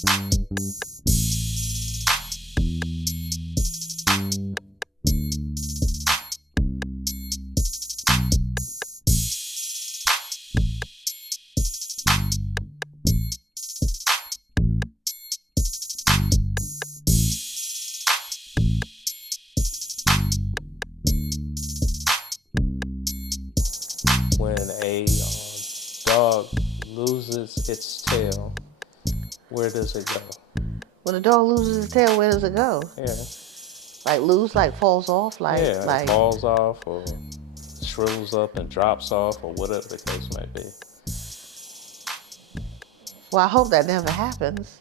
When a dog loses its tail, where does it go? When a dog loses his tail, where does it go? Yeah, Like lose, like falls off, yeah, it falls off or shrivels up and drops off or whatever the case might be. Well, I hope that never happens.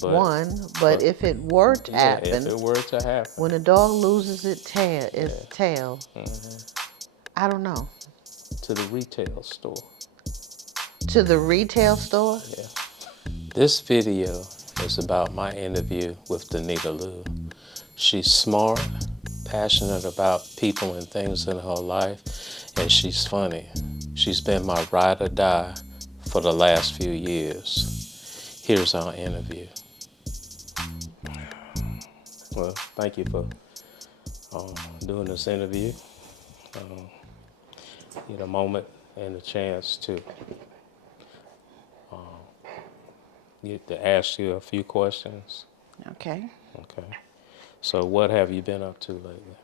But, But if it were to yeah, if happen, it were to happen, when a dog loses yeah, its tail, I don't know. to the retail store. To the retail store? Yeah. This video is about my interview with Danita Lui. She's smart, passionate about people and things in her life, and she's funny. She's been my ride or die for the last few years. Here's our interview. Well, thank you for doing this interview. Get a moment and a chance to get to ask you a few questions. Okay. Okay. So, what have you been up to lately?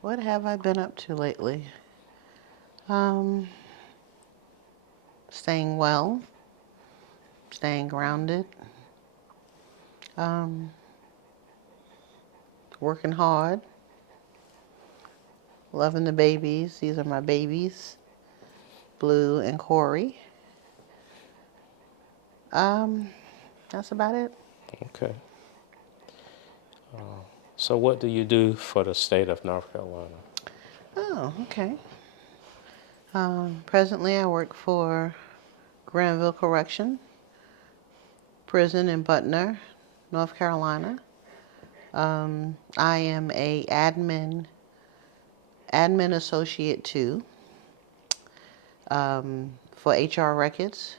What have I been up to lately? Um, Staying well, staying grounded, um, working hard, loving the babies. These are my babies, Blue and Corey. Um, that's about it. Okay. So, what do you do for the state of North Carolina? Oh, okay. Presently, I work for Granville Correction Prison in Butner, North Carolina. I am a admin associate too, for HR records,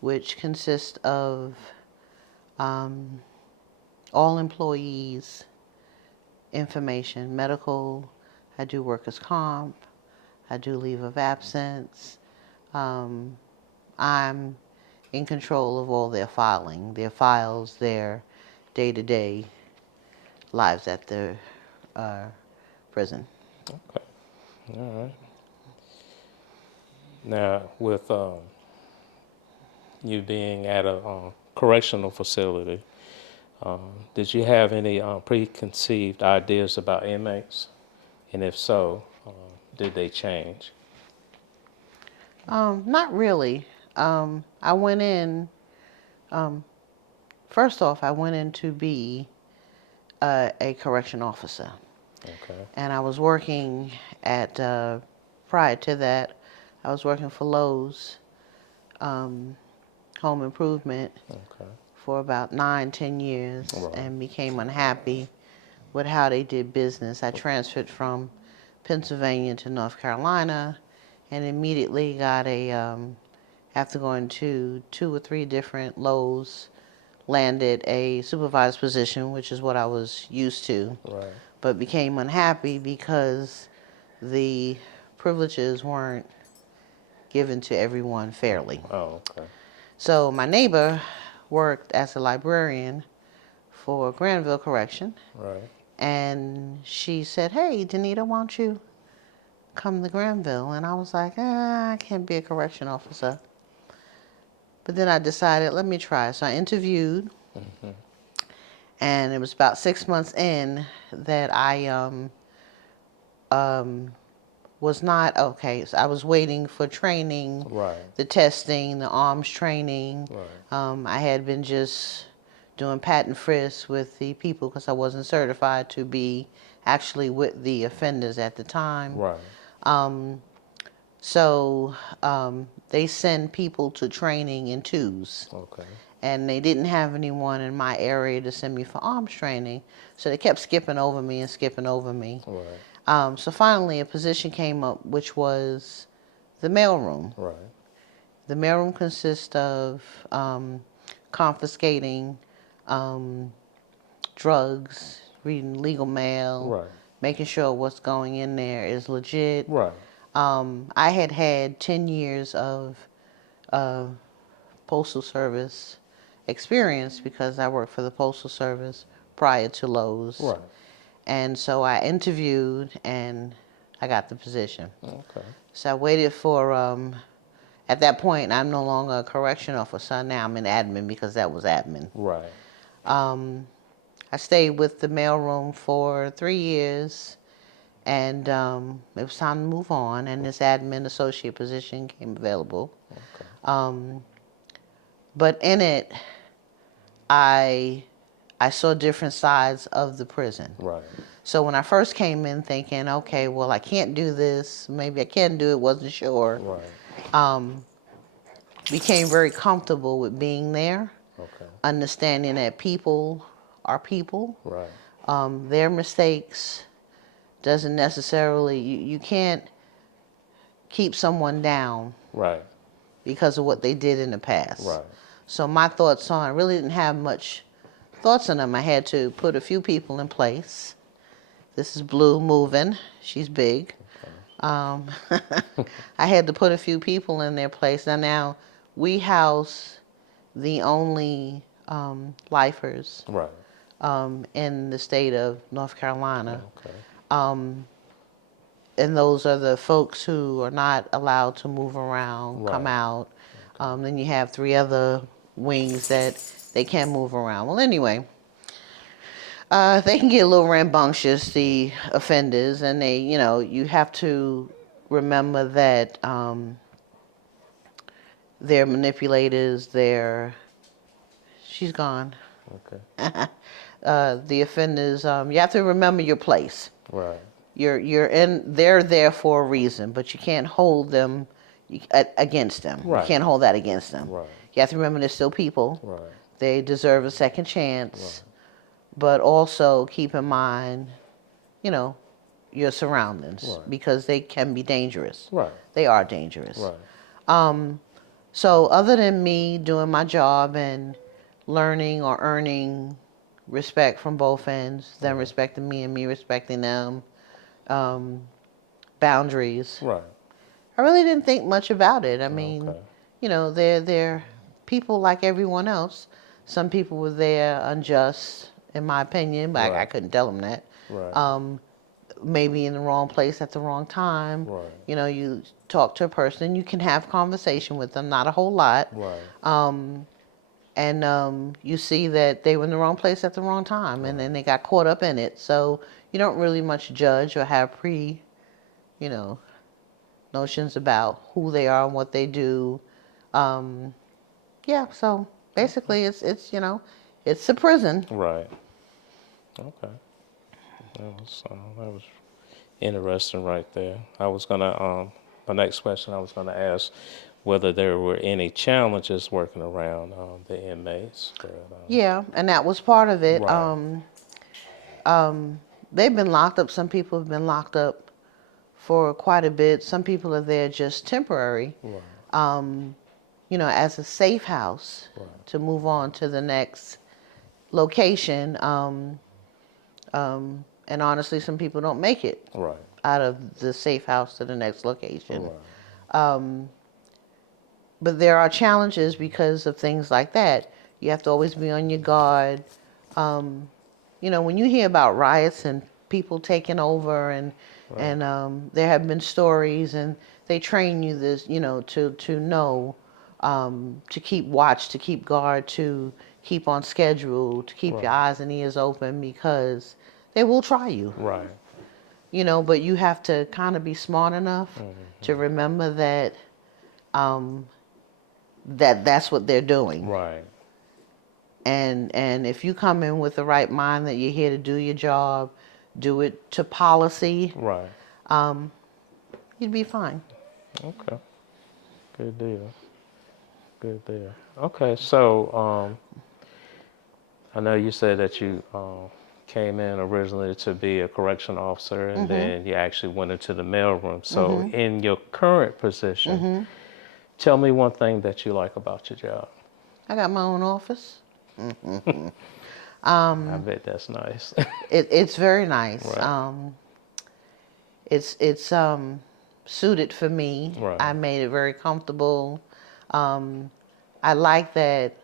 which consists of all employees' information, medical. I do workers' comp. I do leave of absence. Um, I'm in control of all their filing, their files, their day-to-day lives at the prison. Okay. All right. Now, with you being at a correctional facility, did you have any preconceived ideas about inmates? And if so, did they change? Not really. I went in, first off, I went in to be a correction officer. Okay. And I was working at, prior to that, I was working for Lowe's Home Improvement Okay. for about 9, 10 years Right. and became unhappy with how they did business. I transferred from Pennsylvania to North Carolina and immediately got after going to 2 or 3 different Lowe's, landed a supervised position, which is what I was used to, Right. but became unhappy because the privileges weren't given to everyone fairly. Oh, okay. So my neighbor worked as a librarian for Granville Correction, Right. and she said, "Hey, Danita, why don't you come to Granville?" And I was like, I can't be a correction officer. But then I decided, let me try. So I interviewed, and it was about 6 months in that I was not okay. So I was waiting for training, Right. the testing, the arms training. Right. I had been just doing pat and frisk with the people because I wasn't certified to be actually with the offenders at the time. Right. So they send people to training in twos. Okay. And they didn't have anyone in my area to send me for arms training. So they kept skipping over me and skipping over me. Right. So finally a position came up, which was the mailroom. Right. The mailroom consists of confiscating drugs, reading legal mail, Right. making sure what's going in there is legit. Right. I had had 10 years of uh, Postal Service experience because I worked for the Postal Service prior to Lowe's. Right. And so I interviewed and I got the position. Okay. So I waited for, at that point, I'm no longer a correction officer. Now I'm in admin because that was admin. Right. I stayed with the mailroom for 3 years, and it was time to move on, and this admin associate position came available. Okay. But in it, I I saw different sides of the prison. Right. So when I first came in thinking, okay, well, I can't do this, maybe I can do it, wasn't sure, Right. became very comfortable with being there, Okay. understanding that people are people. Right. Their mistakes doesn't necessarily, you can't keep someone down Right. because of what they did in the past. Right. So my thoughts on, I really didn't have much thoughts on them. I had to put a few people in place. This is Blue moving. She's big. Um, I had to put a few people in their place. Now we house the only lifers Right. in the state of North Carolina. Okay. And those are the folks who are not allowed to move around, come Right. out. Then you have 3 other wings that they can move around. Well, anyway, they can get a little rambunctious, the offenders, and they, you have to remember that they're manipulators. She's gone. Okay. The offenders, you have to remember your place. Right. They're there for a reason, but you can't hold them against them. Right. You can't hold that against them. Right. You have to remember they're still people. Right. They deserve a second chance, Right. but also keep in mind, you know, your surroundings Right. because they can be dangerous. Right. They are dangerous. Right. So other than me doing my job and learning or earning respect from both ends, them respecting me and me respecting them, boundaries, Right. I really didn't think much about it. I mean, Okay. they're people like everyone else. Some people were there unjust, in my opinion, but I Right. couldn't tell them that. Right. Maybe in the wrong place at the wrong time. Right. You talk to a person, you can have conversation with them, not a whole lot, Right. and you see that they were in the wrong place at the wrong time, and then they got caught up in it. So you don't really much judge or have you know, notions about who they are and what they do. Yeah, so basically it's a prison. Right. Okay. That was interesting right there. I was gonna my next question I was gonna ask whether there were any challenges working around the inmates. But, Yeah, and that was part of it. right. They've been locked up. Some people have been locked up for quite a bit. Some people are there just temporary, Right. As a safe house Right. to move on to the next location. And honestly, some people don't make it Right. out of the safe house to the next location. Right. But there are challenges because of things like that. You have to always be on your guard. When you hear about riots and people taking over, and there have been stories, and they train you this, to know, to keep watch, to keep guard, to keep on schedule, to keep your eyes and ears open because they will try you. Right. But you have to kind of be smart enough to remember that that's what they're doing. Right. And if you come in with the right mind that you're here to do your job, do it to policy, Right. you'd be fine. Okay. Good deal. Good deal. Okay, so I know you said that you came in originally to be a correction officer, and then you actually went into the mailroom. So in your current position, Tell me one thing that you like about your job. I got my own office. I bet that's nice. It's very nice. Right. It's suited for me. Right. I made it very comfortable. I like that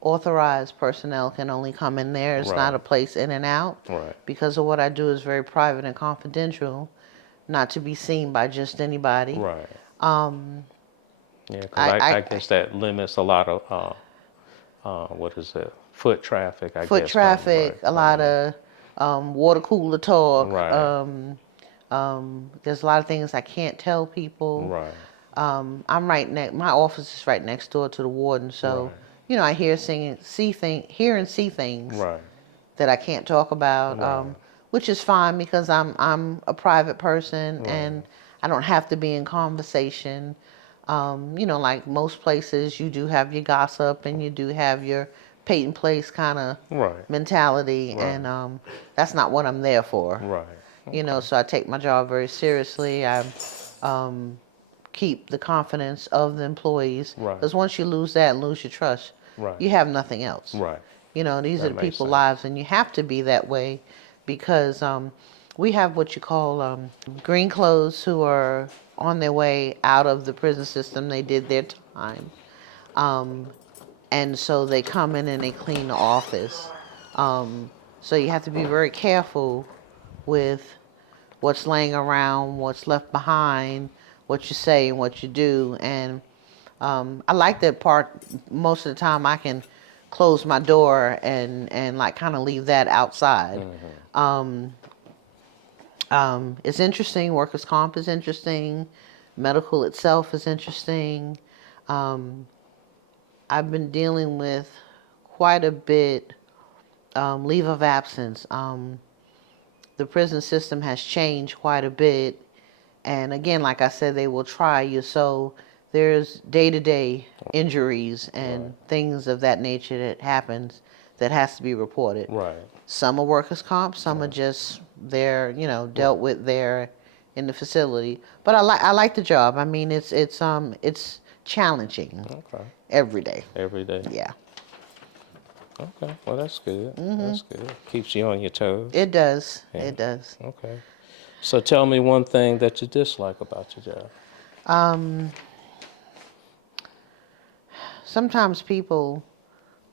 authorized personnel can only come in there. It's not Right. a place in and out Right. because of what I do is very private and confidential, not to be seen by just anybody. Right. Um, Yeah, because I I guess that limits a lot of what is it? Foot traffic, I foot guess. Coming traffic, right. a lot Coming of water cooler talk. in. Right. There's a lot of things I can't tell people. Right. I'm right next. My office is right next door to the warden, so Right. I hear and see things Right. that I can't talk about, Right. which is fine because I'm a private person Right. and I don't have to be in conversation. Like most places, you do have your gossip and you do have your Peyton Place kind of Right. mentality, Right. and that's not what I'm there for. Right. Okay. So I take my job very seriously. I um, keep the confidence of the employees Right. because once you lose that and lose your trust, Right. you have nothing else. Right. These are That the makes people's sense. lives, and you have to be that way because we have what you call green clothes who are on their way out of the prison system. They did their time. And so they come in and they clean the office. So you have to be very careful with what's laying around, what's left behind, what you say and what you do. And I like that part. Most of the time, I can close my door and like kind of leave that outside. Mm-hmm. It's interesting. Workers' comp is interesting. Medical itself is interesting. Um, I've been dealing with quite a bit leave of absence. The prison system has changed quite a bit. And again, like I said, they will try you. So there's day-to-day injuries and Right. things of that nature that happens that has to be reported. Right. Some are workers' comp, some are Right. just they're Right. dealt with there in the facility. But I like the job. I mean, it's challenging Okay. every day. Every day. Yeah, Okay. Well, that's good. That's good. Keeps you on your toes. it does. Yeah. It does. Okay. So tell me one thing that you dislike about your job. Um, Sometimes people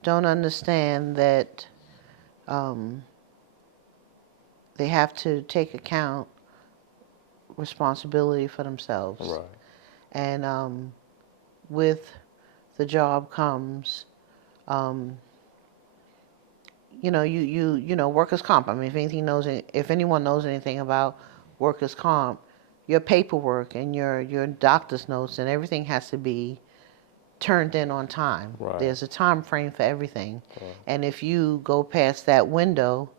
don't understand that um, they have to take account responsibility for themselves. Right. And with the job comes, um, workers' comp. I mean, if anyone knows anything about workers' comp, your paperwork and your doctor's notes and everything has to be turned in on time. Right. There's a time frame for everything, Right. and if you go past that window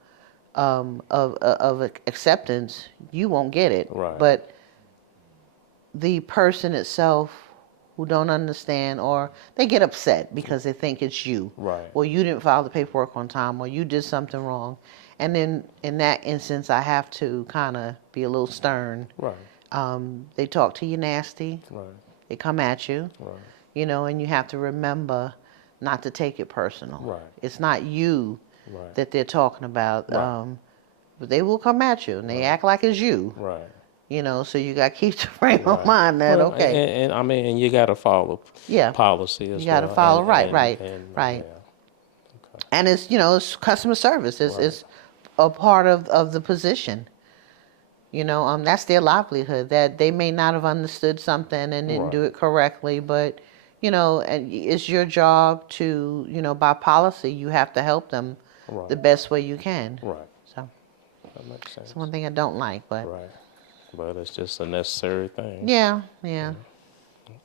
of acceptance, you won't get it. Right. But the person itself who don't understand, or they get upset because they think it's you. Right. Well, you didn't file the paperwork on time, or you did something wrong. And then in that instance, I have to kind of be a little stern. Right. They talk to you nasty. Right. They come at you. Right. And you have to remember not to take it personal. Right. It's not you Right. that they're talking about, Right. but they will come at you and they Right. act like it's you. Right. So you got to keep the frame of Right. mind that, Well, okay, and I mean, and you got to follow yeah, policy as you got to well. follow, And, right, and, right, and right. yeah. Okay. And it's customer service. It's, Right. it's a part of the position. That's their livelihood. That they may not have understood something and didn't do Right. it correctly, but and it's your job to, by policy, you have to help them Right. the best way you can. Right. So That makes sense. it's one thing I don't like, but Right. But it's just a necessary thing. yeah, yeah.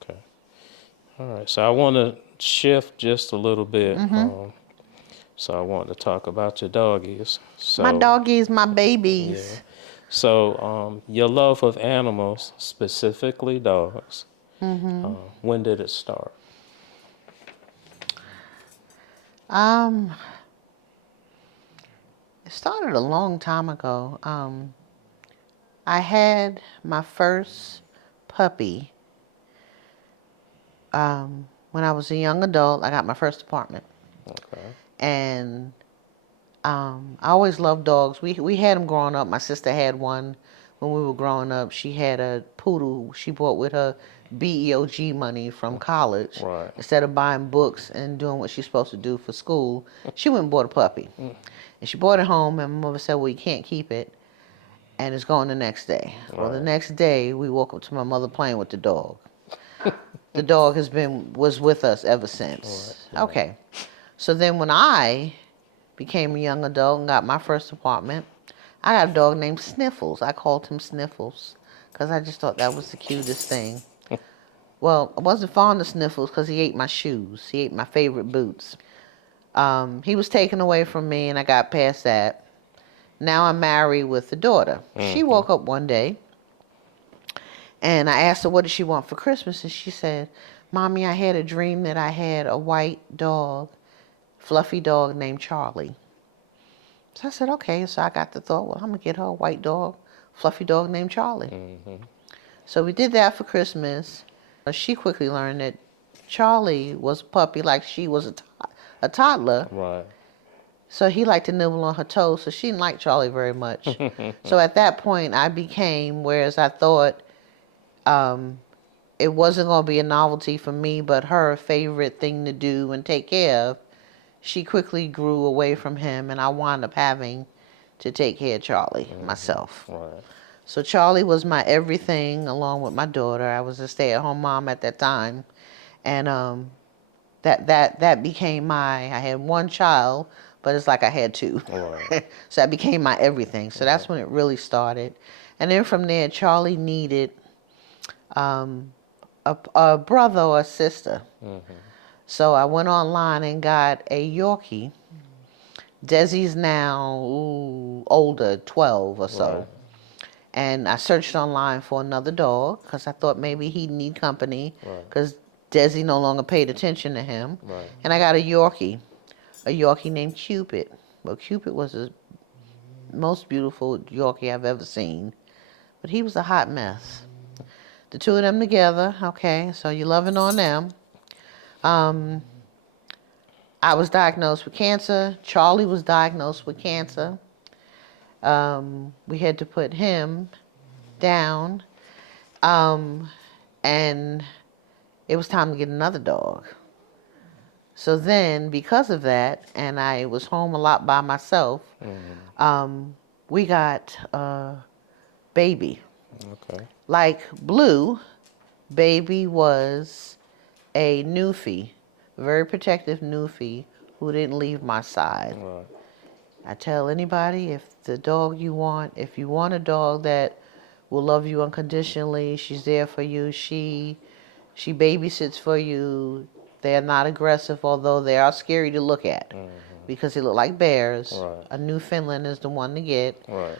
Okay. All right. So I want to shift just a little bit. So I want to talk about your doggies. My So doggies, my yeah. babies. So your love of animals, specifically dogs, when did it start? Um, it started a long time ago. I had my first puppy When I was a young adult, I got my first apartment. Okay. And I always loved dogs. We had them growing up. My sister had one when we were growing up. She had a poodle she bought with her BEOG money from college. Right. Instead of buying books and doing what she's supposed to do for school, she went and bought a puppy. And she brought it home, and my mother said, well, you can't keep it, and it's gone the next day. Well, the Right. next day, we woke up to my mother playing with the dog. The dog was with us ever Right. since. Right. Okay. So then when I became a young adult and got my first apartment, I got a dog named Sniffles. I called him Sniffles because I just thought that was the cutest thing. Well, I wasn't fond of Sniffles because he ate my shoes. He ate my favorite boots. He was taken away from me, and I got past that. Now I'm married with a daughter. She Mm-hmm. woke up one day, and I asked her what did she want for Christmas, and she said, Mommy, I had a dream that I had a white dog, fluffy dog named Charlie. So I said, okay. So I got the thought, well, I'm going to get her a white dog, fluffy dog named Charlie. Mm-hmm. So we did that for Christmas. She quickly learned that Charlie was a puppy like she was a toddler. Right. So he liked to nibble on her toes. So she didn't like Charlie very much. So at that point, I became, whereas I thought it wasn't going to be a novelty for me, but her favorite thing to do and take care of, she quickly grew away from him, and I wound up having to take care of Charlie myself. Right. So Charlie was my everything along with my daughter. I was a stay-at-home mom at that time. And that became I had one child, but it's like I had two. Right. So that became my everything. So that's when it really started. And then from there, Charlie needed a brother or a sister. Mm-hmm. So I went online and got a Yorkie. Desi's now older, 12 or so. Right. And I searched online for another dog because I thought maybe he'd need company Right. because Desi no longer paid attention to him. Right. And I got a Yorkie named Cupid. Well, Cupid was the most beautiful Yorkie I've ever seen, but he was a hot mess. The two of them together, okay, so you're loving on them. I was diagnosed with cancer. Charlie was diagnosed with cancer. We had to put him down. And it was time to get another dog. So then, because of that, and I was home a lot by myself, we got Baby. Okay. Like Blue, Baby was a Newfie, very protective Newfie who didn't leave my side. Right. I tell anybody, if the dog you want, if you want a dog that will love you unconditionally, she's there for you, she babysits for you. They're not aggressive, although they are scary to look at because they look like bears. Right. A Newfoundland is the one to get. Right.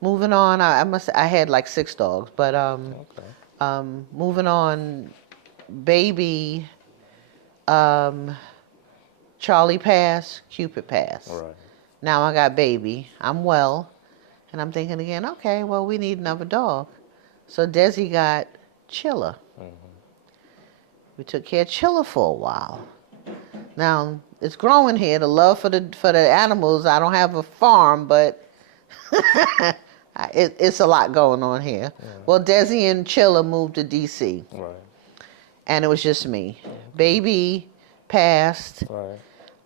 Moving on, I had like 6 dogs, but Okay. moving on, Baby, Charlie passed, Cupid passed. Right. Now I got Baby. I'm well, and I'm thinking again, okay, well, we need another dog. So Desi got Chilla. We took care of Chilla for a while. Now it's growing here. The love for the animals. I don't have a farm, but it's a lot going on here. Yeah. Well, Desi and Chilla moved to DC, Right. and it was just me. Baby passed. Right.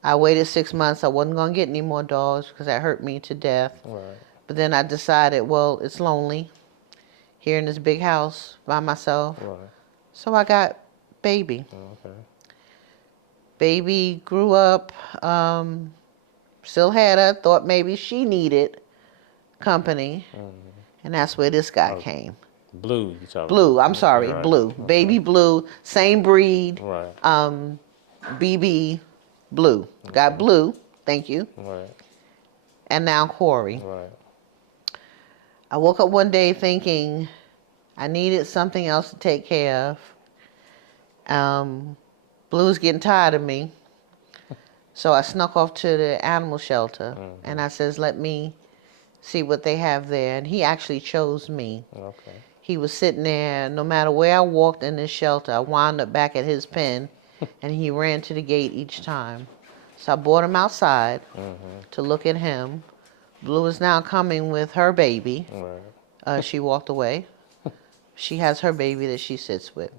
I waited 6 months. I wasn't gonna get any more dogs because that hurt me to death. Right. But then I decided, well, it's lonely here in this big house by myself. Right. So I got Baby. Okay. Baby grew up, still had her, thought maybe she needed company. And that's where this guy came. Blue, you talking Blue, about? I'm sorry, Right. Blue. Okay. Baby Blue, same breed, Right. BB Blue. Got Blue, thank you. Right. And now Corey. Right. I woke up one day thinking I needed something else to take care of. Blue's getting tired of me. So I snuck off to the animal shelter and I says, let me see what they have there. And he actually chose me. Okay. he was sitting there. No matter where I walked in this shelter, I wound up back at his pen, and he ran to the gate each time. So I brought him outside to look at him. Blue is now coming with her baby. Right. She walked away. She has her baby that she sits with.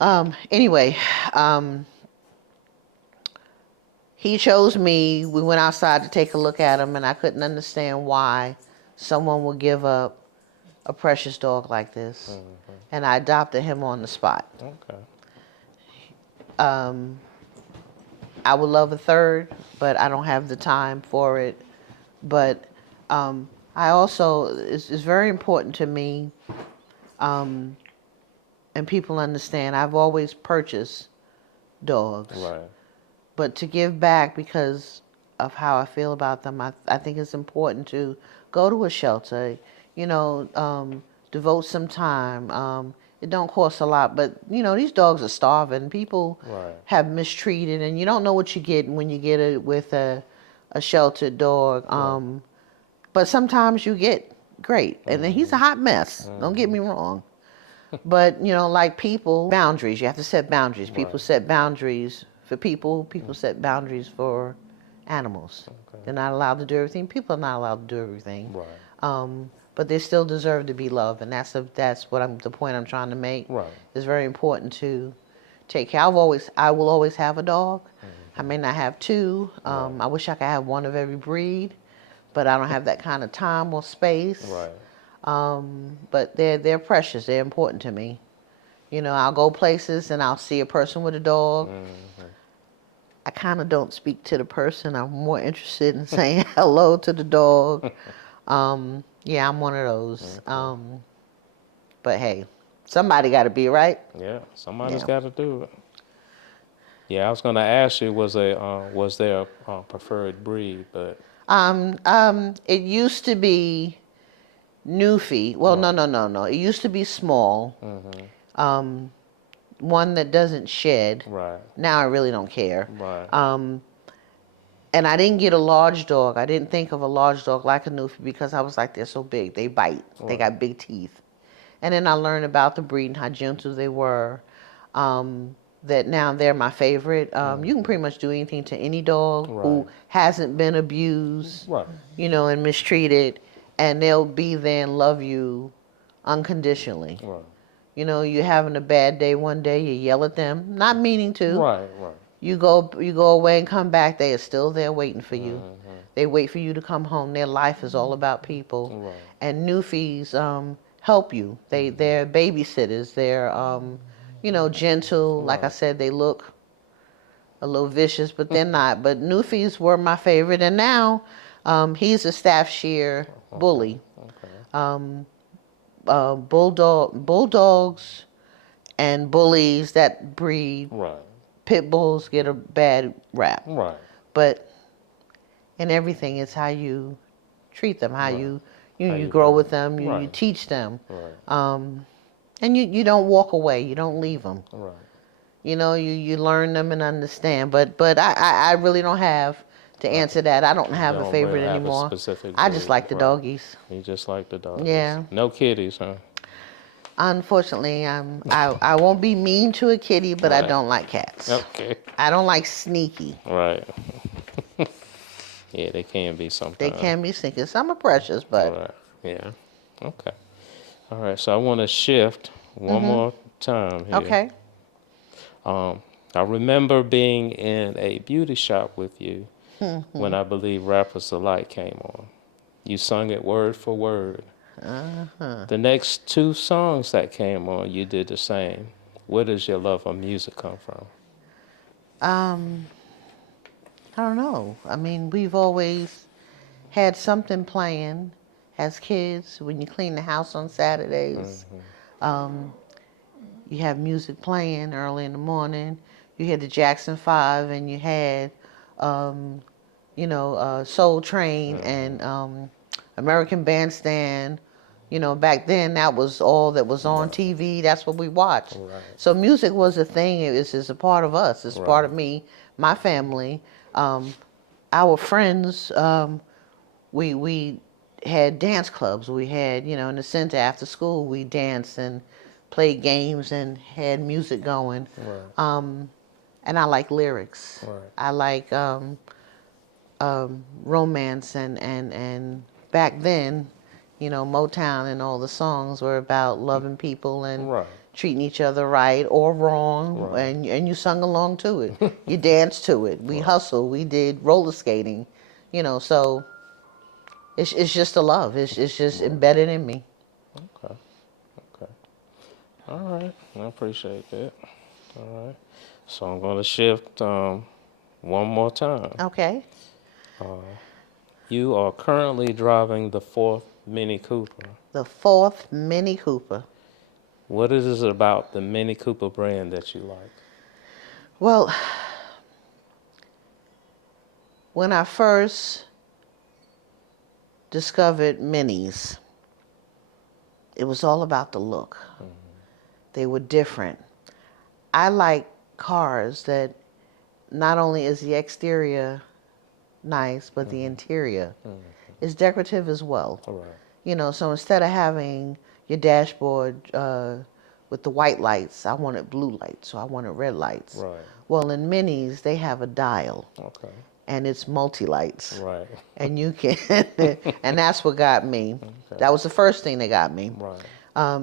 Anyway, he chose me. We went outside to take a look at him, and I couldn't understand why someone would give up a precious dog like this. And I adopted him on the spot. Okay. I would love a third, but I don't have the time for it. But I also, it's very important to me, and people understand, I've always purchased dogs. Right. But to give back because of how I feel about them, I think it's important to go to a shelter, devote some time. It don't cost a lot, but these dogs are starving. People Right. have mistreated, and you don't know what you get when you get it with a sheltered dog. Right. But sometimes you get great, and then he's a hot mess. Don't get me wrong. But like people, boundaries. You have to set boundaries. People Right. set boundaries for people. People set boundaries for animals. Okay. They're not allowed to do everything. People are not allowed to do everything. Right. But they still deserve to be loved, and that's what the point I'm trying to make. Right. It's very important to take care. I will always have a dog. I may not have two. Right. I wish I could have one of every breed, but I don't have that kind of time or space. Right. But they're precious. They're important to me. I'll go places and I'll see a person with a dog. I kind of don't speak to the person. I'm more interested in saying hello to the dog. Yeah, I'm one of those. But hey, somebody got to be right. Yeah, somebody's Yeah. got to do it. Yeah, I was going to ask you, was there a preferred breed, but It used to be Newfie. Well, Right. no. It used to be small. One that doesn't shed. right, Now I really don't care. right, And I didn't get a large dog. I didn't think of a large dog like a Newfie because I was like, they're so big. They bite. They Right. got big teeth. And then I learned about the breed and how gentle they were. That now they're my favorite. You can pretty much do anything to any dog who Right. hasn't been abused, right, and mistreated, and they'll be there and love you unconditionally. right, You're having a bad day one day, you yell at them, not meaning to. right, right, You go away and come back, they are still there waiting for you. They wait for you to come home. Their life is all about people. right, And Newfies help you. They're babysitters. They're gentle. Like I Right. said, they look a little vicious, but they're not. But Newfies were my favorite, and now he's a Staffordshire bully. okay, Bulldogs and bullies, that breed, right, pit bulls get a bad rap. right, But in everything, it's how you treat them, how Right. you How you you grow bring with them. them, you Right. teach them, right, and you don't walk away, you don't leave them. right. You learn them and understand. But I really don't have to answer that. I don't have You a don't favorite really have a anymore. specific I just breed, like the right. doggies. You just like the dogs. Yeah. No kitties, huh? Unfortunately, I won't be mean to a kitty, but I Right. don't like cats. Okay. I don't like sneaky. Right. Yeah, they can be sometimes. They can be sneaky. Some are precious, but Right. Yeah. Okay. All right. So I want to shift one more time here. okay. I remember being in a beauty shop with you when I believe Rappers Delight came on. You sung it word for word. The next two songs that came on, you did the same. Where does your love of music come from? I don't know. I mean, we've always had something playing as kids. When you clean the house on Saturdays, you have music playing early in the morning. You had the Jackson 5 and you had, Soul Train and American Bandstand. Back then that was all that was on TV. That's what we watched. Right. So music was a thing. It's a part of us. It's part of me, my family, our friends. We had dance clubs. We had, in the center after school, we danced and played games and had music going. Right. And I like lyrics. Right. I like romance and back then, Motown and all the songs were about loving people and Right. treating each other right or wrong, Right. and you sung along to it. You danced to it. We Right. hustled. We did roller skating, so it's just a love. It's just Right. embedded in me. Okay. Okay. All right. I appreciate that. All right. So I'm going to shift one more time. Okay. You are currently driving the fourth Mini Cooper. The fourth Mini Cooper. What is it about the Mini Cooper brand that you like? Well, when I first discovered minis, it was all about the look. Mm-hmm. They were different. I like cars that not only is the exterior nice, but the interior is decorative as well. All right. So instead of having your dashboard with the white lights, I wanted blue lights, so I wanted red lights. Right. Well, in minis, they have a dial. Okay. And it's multi-lights. Right. And you can, and that's what got me. Okay. That was the first thing that got me. Right.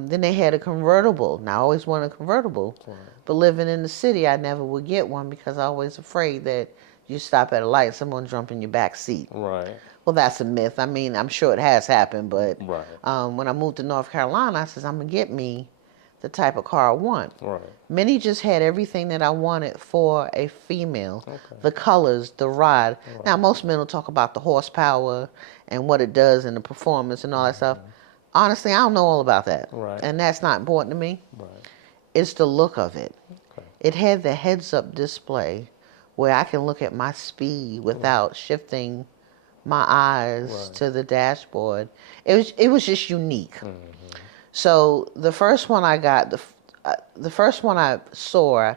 Then they had a convertible. Now, I always wanted a convertible. Right. But living in the city, I never would get one because I was always afraid that you stop at a light, someone jump in your back seat. Right. Well, that's a myth. I mean, I'm sure it has happened, but right. When I moved to North Carolina, I said, I'm going to get me the type of car I want. Right. Minnie just had everything that I wanted for a female. Okay. The colors, the ride. Right. Now, most men will talk about the horsepower and what it does and the performance and all that stuff. Honestly, I don't know all about that. Right. And that's not important to me. Right. It's the look of it. Okay. It had the heads-up display where I can look at my speed without shifting my eyes to the dashboard. It was just unique. Mm-hmm. So the first one I got, the first one I saw,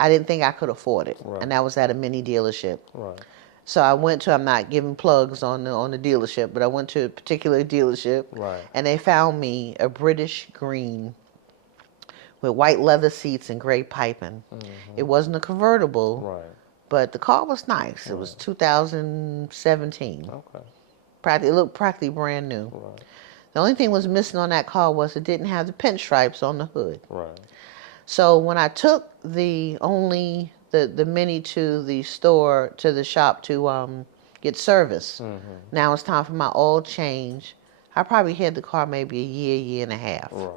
I didn't think I could afford it, and that was at a Mini dealership. Right. So I went to, I'm not giving plugs on the dealership, but I went to a particular dealership, and they found me a British green with white leather seats and gray piping. Mm-hmm. It wasn't a convertible, but the car was nice. It was 2017. Okay. It looked practically brand new. Right. The only thing was missing on that car was it didn't have the pinstripes on the hood. Right. So when I took the Mini to the store, to the shop to get service, now it's time for my oil change. I probably had the car maybe a year and a half. Right.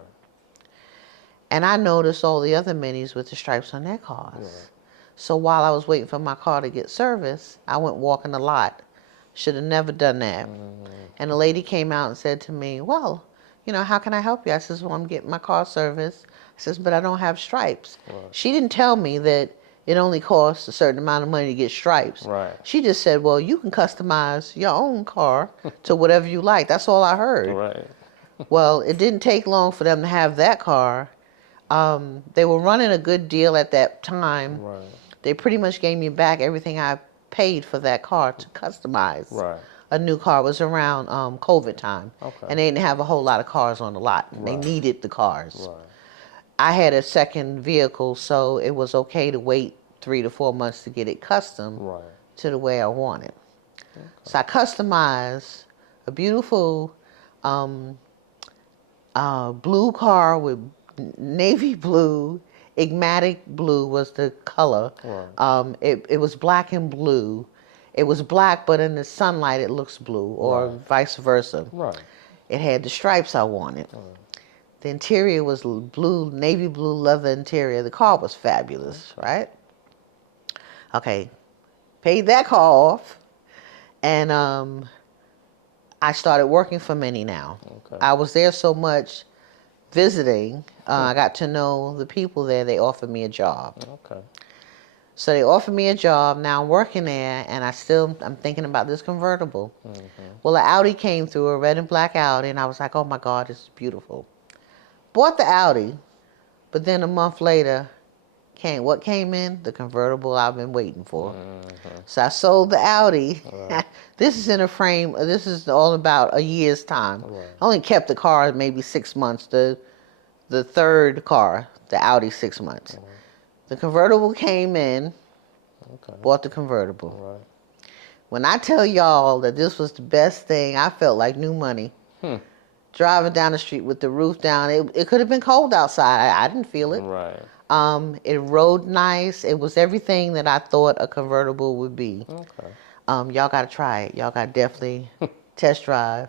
And I noticed all the other Minis with the stripes on their cars. Right. So while I was waiting for my car to get service, I went walking the lot. Should have never done that. And a lady came out and said to me, well, how can I help you? I says, well, I'm getting my car service. I says, but I don't have stripes. Right. She didn't tell me that it only costs a certain amount of money to get stripes. Right. She just said, well, you can customize your own car to whatever you like. That's all I heard. Right. Well, it didn't take long for them to have that car. They were running a good deal at that time. Right. They pretty much gave me back everything I paid for that car to customize. Right. A new car. It was around COVID time. Okay. And they didn't have a whole lot of cars on the lot. Right. They needed the cars. Right. I had a second vehicle, so it was okay to wait 3 to 4 months to get it custom to the way I wanted. Okay. So I customized a beautiful blue car with navy blue. Igmatic blue was the color. Right. It was black and blue. It was black, but in the sunlight it looks blue, or vice versa. Right. It had the stripes I wanted. Right. The interior was blue, navy blue leather interior. The car was fabulous, right? Okay, paid that car off, and I started working for Mini now. Okay. I was there so much visiting. I got to know the people there. They offered me a job. Okay. So they offered me a job. Now I'm working there, and I'm thinking about this convertible. Mm-hmm. Well, an Audi came through, a red and black Audi, and I was like, oh my God, this is beautiful. Bought the Audi, but then a month later, What came in? The convertible I've been waiting for. So I sold the Audi. Right. This is in a frame. This is all about a year's time. Right. I only kept the car maybe 6 months. The third car, the Audi, 6 months. The convertible came in. Okay. Bought the convertible. Right. When I tell y'all that this was the best thing, I felt like new money. Driving down the street with the roof down. It could have been cold outside. I didn't feel it. Right. It rode nice. It was everything that I thought a convertible would be. Okay. Y'all got to try it. Y'all got to definitely test drive.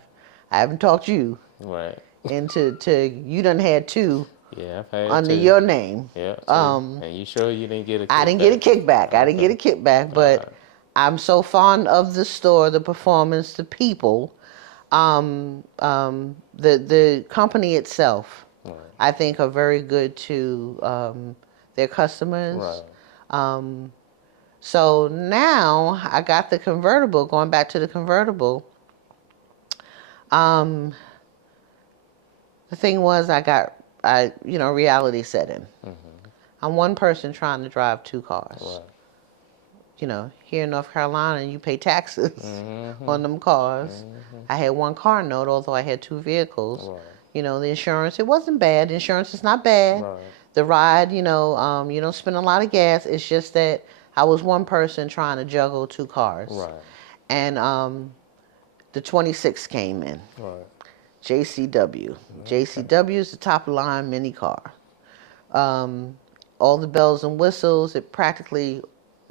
I haven't talked you Right. into you done had two Yeah, I've had under two. your name. Yeah. And you sure you didn't get a kickback? I didn't get a kickback. Okay. I didn't get a kickback, but Right. I'm so fond of the store, the performance, the people, the company itself. Right. I think are very good to their customers. Right. So now I got the convertible. Going back to the convertible, the thing was reality set in. I'm one person trying to drive two cars. Right. Here in North Carolina, you pay taxes on them cars. I had one car note, although I had two vehicles. Right. The insurance, it wasn't bad. The insurance is not bad. Right. The ride, you don't spend a lot of gas. It's just that I was one person trying to juggle two cars. Right. And the 26 came in. Right. JCW. JCW is the top of the line mini car. All the bells and whistles. It practically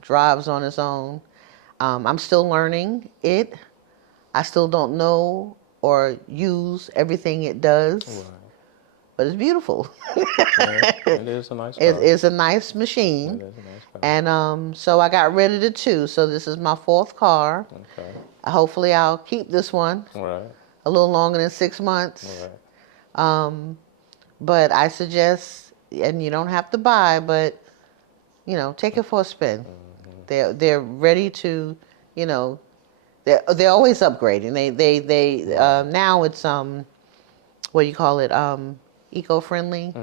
drives on its own. I'm still learning it. I still don't know or use everything it does. Right. But it's beautiful. Yeah, it is a nice car. It's a nice machine. It is a nice car. And so I got rid of the two. So this is my fourth car. Okay. Hopefully I'll keep this one Right. a little longer than 6 months. Right. But I suggest, and you don't have to buy, but take it for a spin. They're ready to, they're always upgrading. They now it's what do you call it, eco-friendly,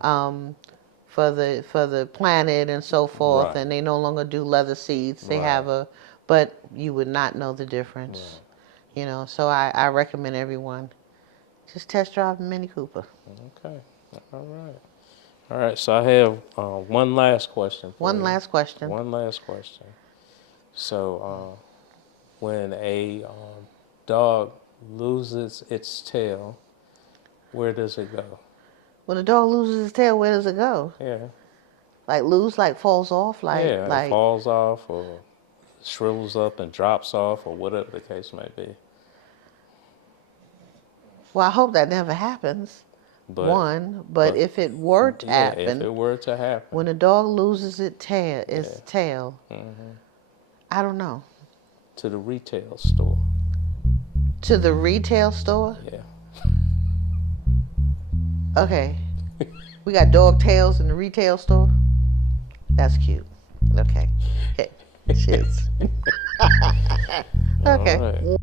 for the planet and so forth. Right. And they no longer do leather seats. They have but you would not know the difference. Right. So I recommend everyone just test drive a Mini Cooper. Okay. All right. All right. So I have one last question for One you. last question. One last question. So when a dog loses its tail, where does it go? When a dog loses his tail, where does it go? Yeah. Like falls off? It falls off or shrivels up and drops off or whatever the case may be. Well, I hope that never happens. But if it were to happen, if it were to happen, when a dog loses its tail, I don't know. To the retail store. To the retail store? Yeah. Okay. We got dog tails in the retail store? That's cute. Okay. Cheers. Okay. All right.